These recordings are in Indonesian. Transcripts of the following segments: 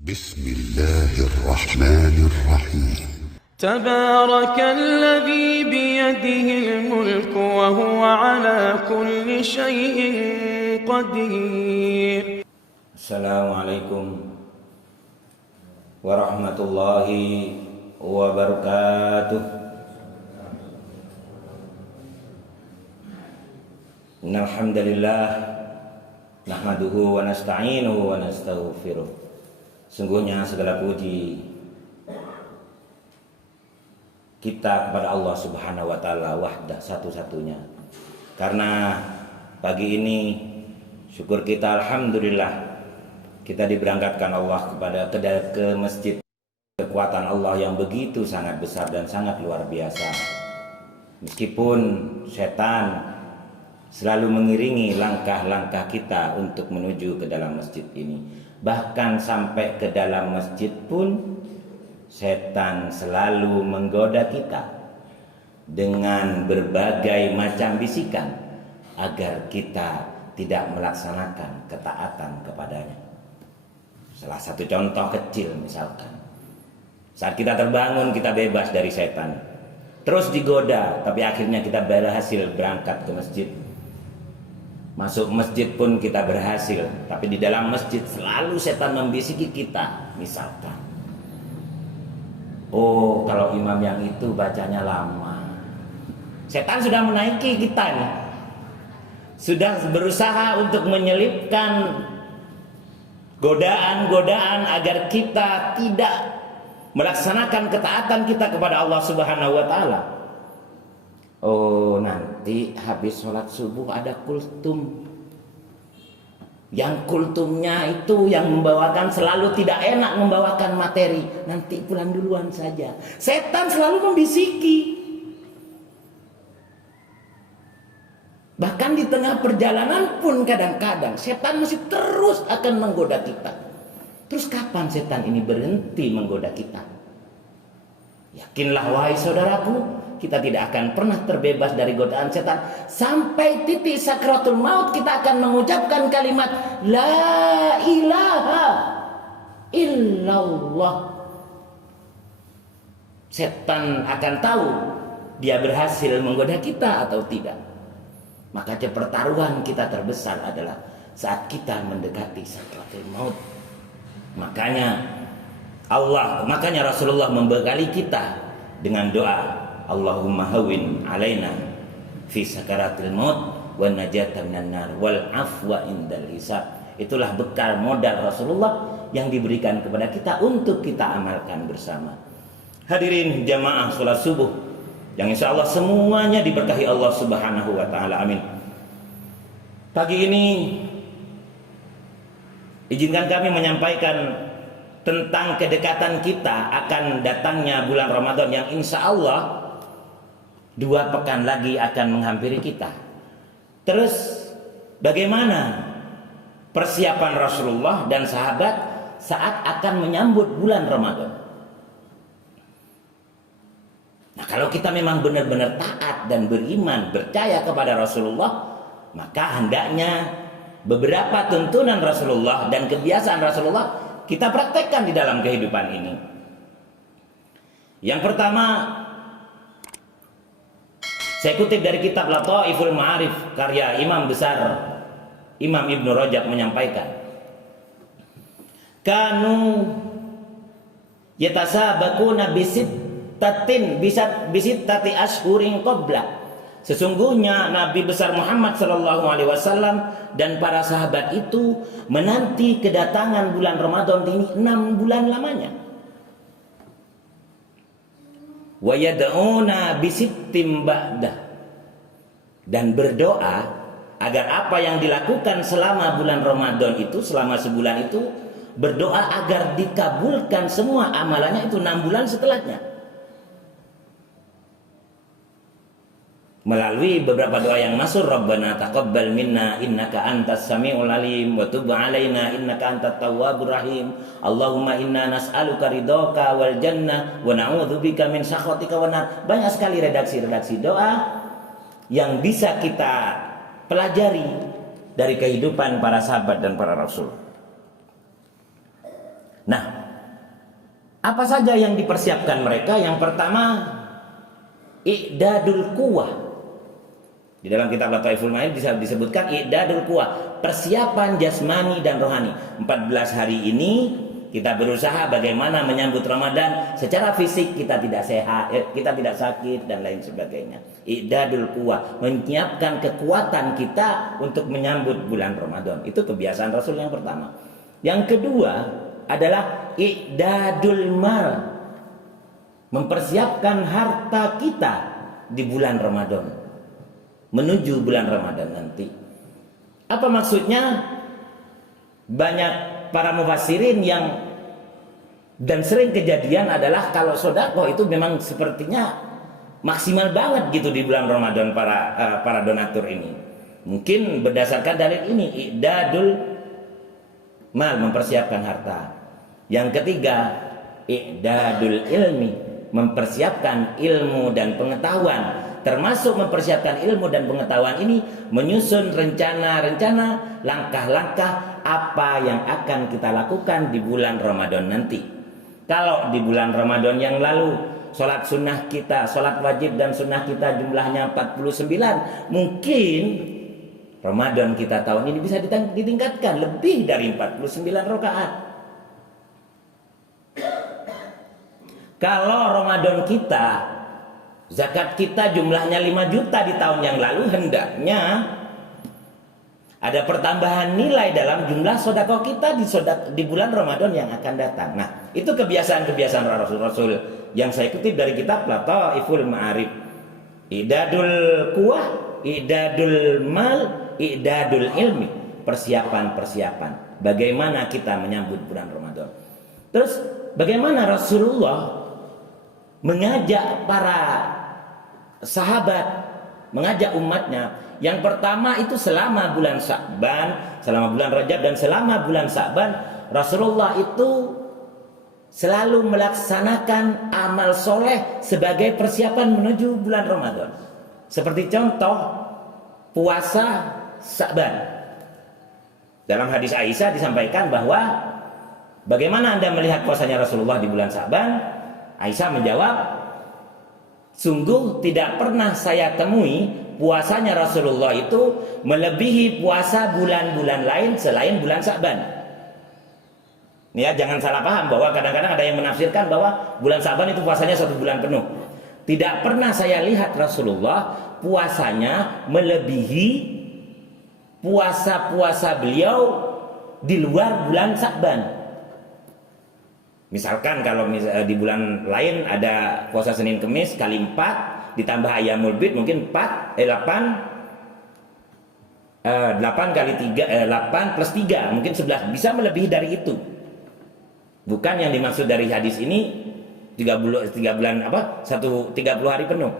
بسم الله الرحمن الرحيم تبارك الذي بيده الملك وهو على كل شيء قدير. السلام عليكم ورحمة الله وبركاته. Innal hamdalillah nahmaduhu wa nasta'inuhu wa nastaghfiruh. Sungguhnya segala puji kita kepada Allah Subhanahu wa taala wahdah satu-satunya. Karena pagi ini syukur kita alhamdulillah kita diberangkatkan Allah ke masjid. Kekuatan Allah yang begitu sangat besar dan sangat luar biasa. Meskipun setan selalu mengiringi langkah-langkah kita untuk menuju ke dalam masjid ini. Bahkan sampai ke dalam masjid pun setan selalu menggoda kita dengan berbagai macam bisikan agar kita tidak melaksanakan ketaatan kepadanya. Salah satu contoh kecil misalkan, saat kita terbangun kita bebas dari setan, terus digoda, tapi akhirnya kita berhasil berangkat ke masjid. Masuk masjid pun kita berhasil, tapi di dalam masjid selalu setan membisiki kita. Misalkan, oh kalau imam yang itu bacanya lama, setan sudah menaiki kita nih, sudah berusaha untuk menyelipkan godaan-godaan agar kita tidak melaksanakan ketaatan kita kepada Allah Subhanahu wa taala. Oh, nanti habis sholat subuh ada kultum. Yang kultumnya itu yang membawakan selalu tidak enak membawakan materi. Nanti pulang duluan saja. Setan selalu membisiki. Bahkan di tengah perjalanan pun kadang-kadang setan masih terus akan menggoda kita. Terus kapan setan ini berhenti menggoda kita? Yakinlah wahai saudaraku, kita tidak akan pernah terbebas dari godaan setan. Sampai titik sakratul maut kita akan mengucapkan kalimat La ilaha illallah. Setan akan tahu dia berhasil menggoda kita atau tidak. Maka pertaruhan kita terbesar adalah saat kita mendekati sakratul maut. Makanya Rasulullah membekali kita dengan doa, Allahumma hawin alaina fi sakaratil maut wa najatan minan nar wal afwa indal hisab. Itulah bekal modal Rasulullah yang diberikan kepada kita untuk kita amalkan bersama. Hadirin jamaah salat subuh yang insyaallah semuanya diberkahi Allah Subhanahu wa taala. Amin. Pagi ini izinkan kami menyampaikan tentang kedekatan kita akan datangnya bulan Ramadan yang insya Allah 2 pekan lagi akan menghampiri kita. Terus bagaimana persiapan Rasulullah dan sahabat saat akan menyambut bulan Ramadan? Nah, kalau kita memang benar-benar taat dan beriman, percaya kepada Rasulullah, maka hendaknya beberapa tuntunan Rasulullah dan kebiasaan Rasulullah kita praktekkan di dalam kehidupan ini. Yang pertama, saya kutip dari kitab Lataiful Ma'arif karya Imam besar Imam Ibnu Rajab menyampaikan, kanu yatasabaquna bisittati ashhurin qabla. Sesungguhnya Nabi besar Muhammad sallallahu alaihi wasallam dan para sahabat itu menanti kedatangan bulan Ramadan ini 6 bulan lamanya. Wa yad'una bisittim ba'dah, dan berdoa agar apa yang dilakukan selama bulan Ramadan itu, selama sebulan itu, berdoa agar dikabulkan semua amalannya itu 6 bulan setelahnya. Melalui beberapa doa yang masuk, Rabbana taqabbal minna innaka antas samiul alim wa tub alaina innaka antat tawwabur rahim. Allahumma inna nas'aluka ridhaka wal jannah wa na'udzubika min sakhatika wan nar. Banyak sekali redaksi-redaksi doa yang bisa kita pelajari dari kehidupan para sahabat dan para rasul. Nah, Apa saja yang dipersiapkan mereka? Yang pertama, i'dadul quwah. Di dalam kitab Lataiful Ma'arif bisa disebutkan i'dadul quwah, persiapan jasmani dan rohani. 14 hari ini kita berusaha bagaimana menyambut Ramadan secara fisik, kita tidak sehat, kita tidak sakit dan lain sebagainya. I'dadul quwah, menyiapkan kekuatan kita untuk menyambut bulan Ramadan. Itu kebiasaan Rasul yang pertama. Yang kedua adalah i'dadul mal, mempersiapkan harta kita di bulan Ramadan, menuju bulan Ramadan nanti. Apa maksudnya? Banyak para mufassirin yang dan sering kejadian adalah kalau sedekah itu memang sepertinya maksimal banget gitu di bulan Ramadan para donatur ini. Mungkin berdasarkan dalil ini, i'dadul mal, mempersiapkan harta. Yang ketiga, i'dadul ilmi, mempersiapkan ilmu dan pengetahuan. Termasuk mempersiapkan ilmu dan pengetahuan ini menyusun rencana-rencana, langkah-langkah apa yang akan kita lakukan di bulan Ramadan nanti. Kalau di bulan Ramadan yang lalu sholat sunnah kita, sholat wajib dan sunnah kita jumlahnya 49, mungkin Ramadan kita tahun ini bisa ditingkatkan lebih dari 49 rakaat. Kalau Ramadan kita, zakat kita jumlahnya 5 juta di tahun yang lalu, hendaknya ada pertambahan nilai dalam jumlah sedekah kita di bulan Ramadan yang akan datang. Nah, itu kebiasaan-kebiasaan Rasul yang saya kutip dari kitab Lataiful Ma'arif. I'dadul quwah, i'dadul mal, i'dadul ilmi, persiapan-persiapan bagaimana kita menyambut bulan Ramadan. Terus bagaimana Rasulullah mengajak para sahabat, mengajak umatnya. Yang pertama itu selama bulan Sya'ban, selama bulan Rajab dan selama bulan Sya'ban, Rasulullah itu selalu melaksanakan amal soleh sebagai persiapan menuju bulan Ramadan. Seperti contoh puasa Sya'ban. Dalam hadis Aisyah disampaikan bahwa bagaimana Anda melihat puasanya Rasulullah di bulan Sya'ban? Aisyah menjawab, sungguh tidak pernah saya temui puasanya Rasulullah itu melebihi puasa bulan-bulan lain selain bulan Sya'ban. Ya, jangan salah paham bahwa kadang-kadang ada yang menafsirkan bahwa bulan Sya'ban itu puasanya 1 bulan penuh. Tidak pernah saya lihat Rasulullah puasanya melebihi puasa-puasa beliau di luar bulan Sya'ban. Misalkan kalau di bulan lain ada puasa Senin Kemis kali 4 ditambah Ayyamul Bid mungkin 8 kali 3 8 plus 3 mungkin 11, bisa melebihi dari itu. Bukan yang dimaksud dari hadis ini 3 bulan 30 hari penuh.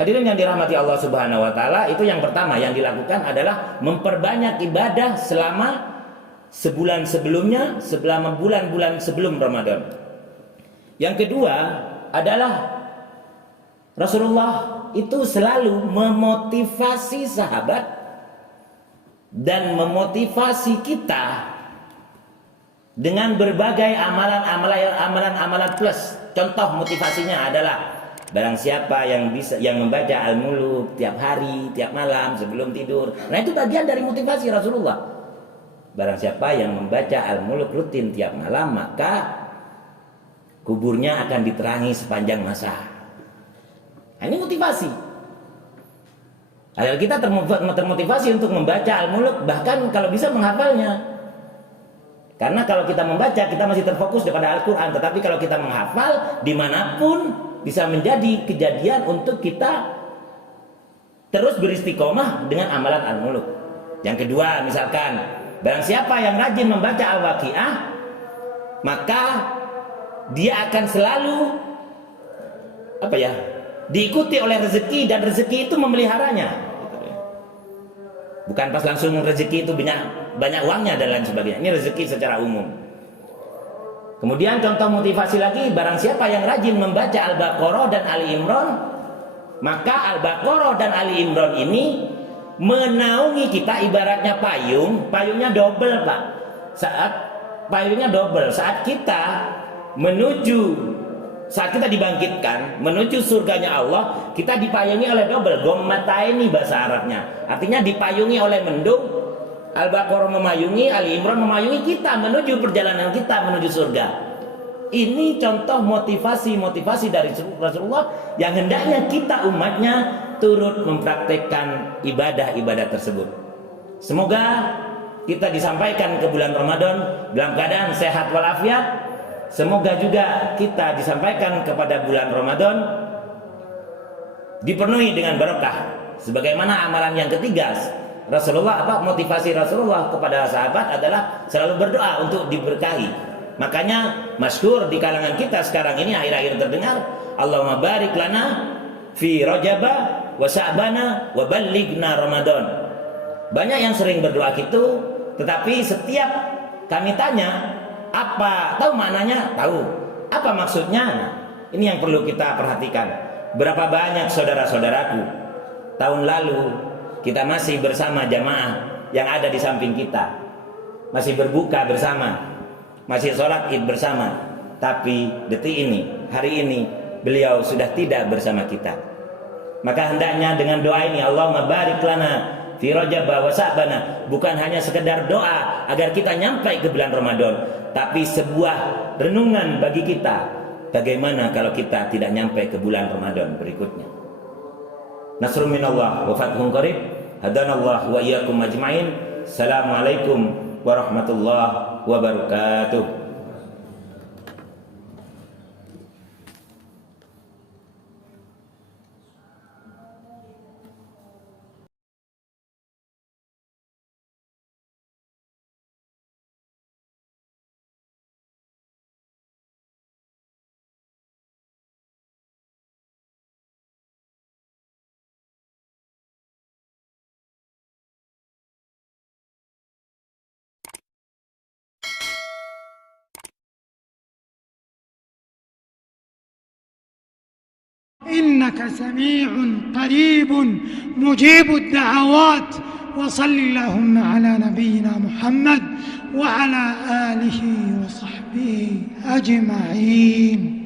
Hadirin yang dirahmati Allah Subhanahu wa taala, itu yang pertama yang dilakukan adalah memperbanyak ibadah selama sebulan sebelumnya, selama bulan-bulan sebelum Ramadan. Yang kedua adalah Rasulullah itu selalu memotivasi sahabat dan memotivasi kita dengan berbagai amalan plus. Contoh motivasinya adalah barang siapa yang membaca Al-Muluk tiap hari, tiap malam sebelum tidur. Nah, itu bagian dari motivasi Rasulullah. Barang siapa yang membaca Al-Muluk rutin tiap malam, maka kuburnya akan diterangi sepanjang masa. Nah, ini motivasi. Agar kita termotivasi untuk membaca Al-Muluk, bahkan kalau bisa menghafalnya. Karena kalau kita membaca, kita masih terfokus kepada Al-Quran. Tetapi kalau kita menghafal, dimanapun bisa menjadi kejadian untuk kita terus beristiqomah dengan amalan Al-Muluk. Yang kedua, misalkan barang siapa yang rajin membaca Al-Waqiah, maka dia akan selalu diikuti oleh rezeki, dan rezeki itu memeliharanya. Bukan pas langsung rezeki itu banyak uangnya dan lain sebagainya. Ini rezeki secara umum. Kemudian contoh motivasi lagi, barang siapa yang rajin membaca Al-Baqarah dan Ali Imran, maka Al-Baqarah dan Ali Imran ini menaungi kita ibaratnya payungnya double, Pak. Saat payungnya double, saat kita menuju saat kita dibangkitkan menuju surganya Allah, kita dipayungi oleh double gommataini bahasa Arabnya. Artinya dipayungi oleh mendung. Al-Baqarah memayungi, Ali Imran memayungi kita menuju perjalanan kita menuju surga. Ini contoh motivasi dari Rasulullah yang hendaknya kita umatnya turut mempraktekkan ibadah-ibadah tersebut. Semoga kita disampaikan ke bulan Ramadan dalam keadaan sehat walafiat. Semoga juga kita disampaikan kepada bulan Ramadan dipenuhi dengan barokah. Sebagaimana amalan yang ketiga, motivasi Rasulullah kepada sahabat adalah selalu berdoa untuk diberkahi. Makanya masyhur di kalangan kita sekarang ini akhir-akhir terdengar, Allahumma barik lana fi Rajaba wa Sya'bana wa ballighna Ramadan. Banyak yang sering berdoa gitu, tetapi setiap kami tanya, apa tahu maknanya? Tahu. Apa maksudnya? Nah, ini yang perlu kita perhatikan. Berapa banyak saudara-saudaraku tahun lalu kita masih bersama jamaah yang ada di samping kita, masih berbuka bersama, masih sholat id bersama, tapi detik ini, hari ini beliau sudah tidak bersama kita. Maka hendaknya dengan doa ini, Allahumma barik lana fi Rajab wa Sya'bana, bukan hanya sekedar doa agar kita nyampai ke bulan Ramadan, tapi sebuah renungan bagi kita. Bagaimana kalau kita tidak nyampe ke bulan Ramadan berikutnya? Nasrun minallah wa fathun qarib. Hadanallah wa iyyakum ajmain. Assalamualaikum warahmatullahi wabarakatuh. إنك سميع قريب مجيب الدعوات. وصل اللهم على نبينا محمد وعلى آله وصحبه أجمعين.